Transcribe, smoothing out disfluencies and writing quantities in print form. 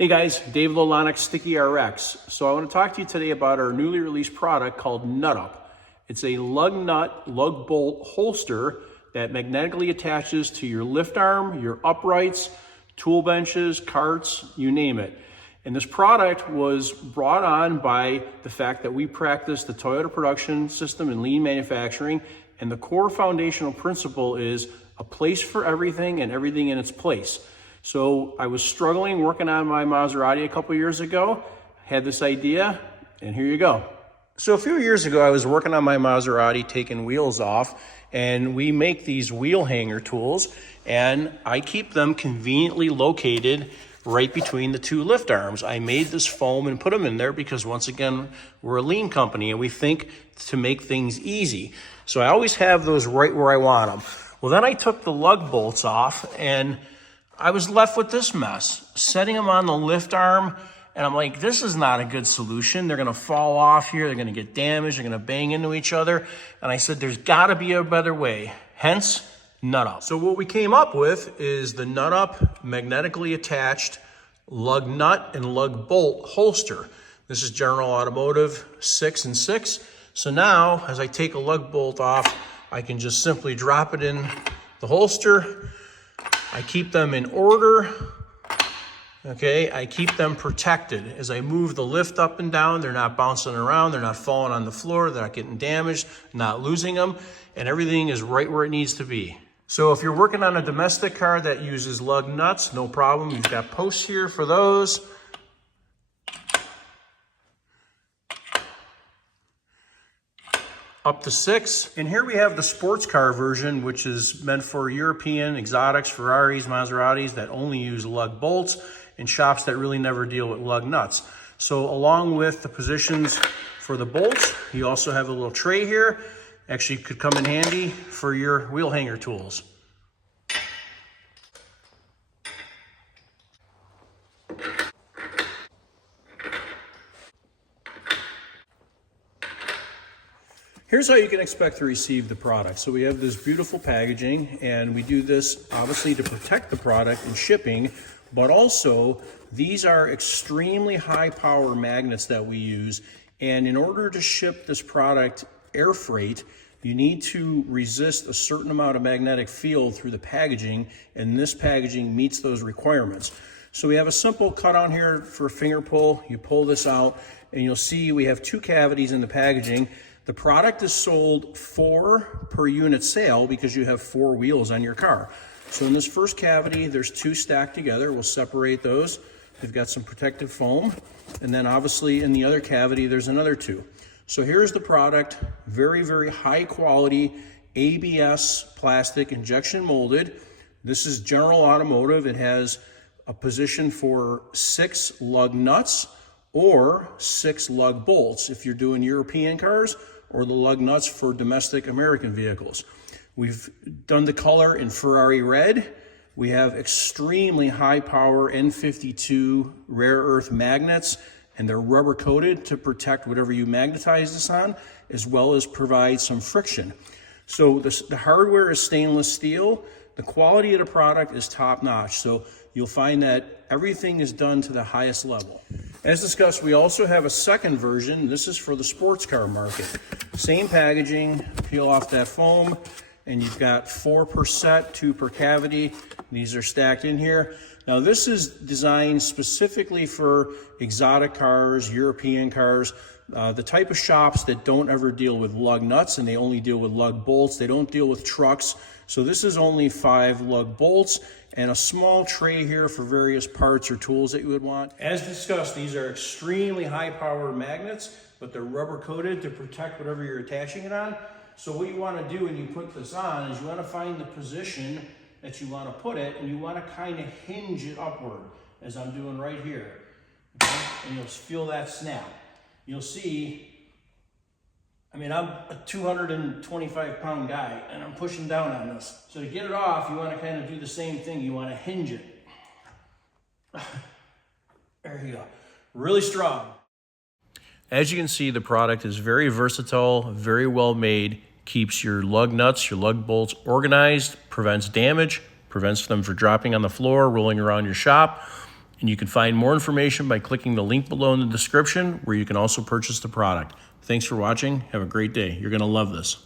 Hey guys, Dave Lolonic, Sticky RX. So I want to talk to you today about our newly released product called NutUp. It's a lug nut, lug bolt holster that magnetically attaches to your lift arm, your uprights, tool benches, carts, you name it. And this product was brought on by the fact that we practice the Toyota production system and lean manufacturing, and the core foundational principle is a place for everything and everything in its place. So I was struggling working on my Maserati a couple years ago, had this idea, and here you go. So a few years ago, I was working on my Maserati, taking wheels off, and we make these wheel hanger tools, and I keep them conveniently located right between the two lift arms. I made this foam and put them in there because, once again, we're a lean company and we think to make things easy. So I always have those right where I want them. Well, then I took the lug bolts off and I was left with this mess, setting them on the lift arm, and I'm like, this is not a good solution. They're gonna fall off here, they're gonna get damaged, they're gonna bang into each other. And I said, there's gotta be a better way, hence NutUp. So what we came up with is the NutUp magnetically attached lug nut and lug bolt holster. This is General Automotive 6 and 6. So now, as I take a lug bolt off, I can just simply drop it in the holster. I keep them in order, okay? I keep them protected. As I move the lift up and down, they're not bouncing around, they're not falling on the floor, they're not getting damaged, not losing them, and everything is right where it needs to be. So if you're working on a domestic car that uses lug nuts, no problem. You've got posts here for those. Up to 6. And here we have the sports car version, which is meant for European exotics, Ferraris, Maseratis that only use lug bolts, and shops that really never deal with lug nuts. So along with the positions for the bolts, you also have a little tray here. Actually could come in handy for your wheel hanger tools. Here's how you can expect to receive the product. So we have this beautiful packaging, and we do this obviously to protect the product in shipping, but also these are extremely high power magnets that we use. And in order to ship this product air freight, you need to resist a certain amount of magnetic field through the packaging, and this packaging meets those requirements. So we have a simple cut on here for a finger pull. You pull this out, and you'll see we have 2 cavities in the packaging. The product is sold 4 per unit sale because you have 4 wheels on your car. So in this first cavity, there's 2 stacked together. We'll separate those. They've got some protective foam. And then obviously in the other cavity, there's another 2. So here's the product, very, very high quality ABS plastic injection molded. This is General Automotive. It has a position for 6 lug nuts or 6 lug bolts if you're doing European cars, or the lug nuts for domestic American vehicles. We've done the color in Ferrari red. We have extremely high power N52 rare earth magnets, and they're rubber coated to protect whatever you magnetize this on, as well as provide some friction. So the hardware is stainless steel. The quality of the product is top notch. So you'll find that everything is done to the highest level. As discussed, we also have a second version. This is for the sports car market. Same packaging, peel off that foam, and you've got 4 per set, 2 per cavity. These are stacked in here. Now this is designed specifically for exotic cars, European cars, the type of shops that don't ever deal with lug nuts and they only deal with lug bolts. They don't deal with trucks. So this is only 5 lug bolts and a small tray here for various parts or tools that you would want. As discussed, these are extremely high power magnets, but they're rubber coated to protect whatever you're attaching it on. So what you want to do when you put this on is you want to find the position that you want to put it, and you want to kind of hinge it upward, as I'm doing right here. Okay? And you'll feel that snap. You'll see, I mean, I'm a 225 pound guy and I'm pushing down on this. So to get it off, you want to kind of do the same thing. You want to hinge it. There you go. Really strong. As you can see, the product is very versatile, very well made, keeps your lug nuts, your lug bolts organized, prevents damage, prevents them from dropping on the floor, rolling around your shop. And you can find more information by clicking the link below in the description, where you can also purchase the product. Thanks for watching. Have a great day. You're going to love this.